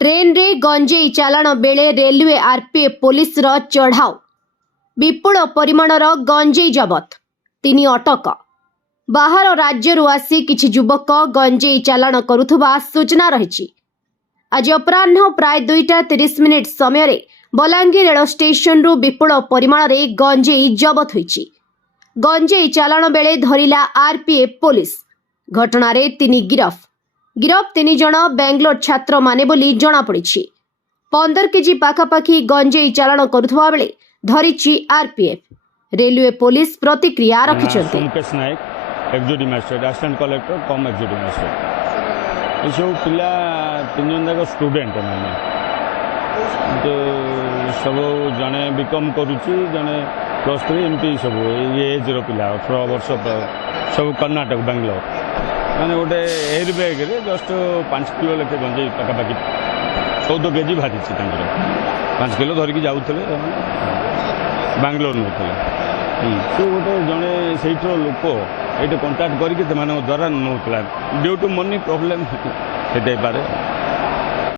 Train रे गंजेई चालाण बेले railway RPF police रो चढ़ाऊ विपुल परिमाणर गंजेई जबत 3 अटक बाहर राज्य आसी किछि युवक गंजेई चालाण करुथबा सूचना रही। आज अपराह्न प्राय 2:30 समय रे बलांगीर रेल स्टेशन रु विपुल परिमाण रे गंजेई जबत होईछि। गंजेई चालाण बेले धरिला आरपीएफ पुलिस। घटना रे 3 गिरफ 3 जन बेंगलोर छात्र माने बोली जना पड़ी। 15 केजी पाखापाखी गंजेई चालाण करुथबा बेले धरिछि आरपीएफ। रेलवे पुलिस प्रतिक्रिया रखिछन्ते। मुकेश नायक एक्जिक्यूटिव मैजिस्ट्रेट असिस्टेंट कलेक्टर कम एक्जिक्यूटिव मैजिस्ट्रेट ये सब पिला 3 जन जाक स्टूडेंट मैंने तो सब जड़े बीकॉम करुच्ची जड़े +3 एमती सब एज पिला 18 वर्ष सब कर्णाटक बेंगलोर मैंने गोटे एयर बैग रे जस्ट 5 किलो लेखे गंजेई पाखापाखि 14 केजी बाहरी 5 किलो धरिकी जाऊे बांगलोर नौते सी गोटे जड़े से लोक ये कंटाक्ट करके द्वारा नौला ड्यू टू मनी प्रोब्लेम पारे।